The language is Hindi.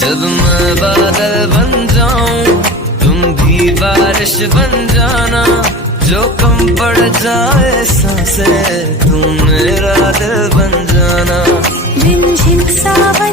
जब मैं बादल बन जाऊं तुम भी बारिश बन जाना, जो कम पड़ जाए सांसें तुम मेरा दिल बन जाना। झिम झिम सावन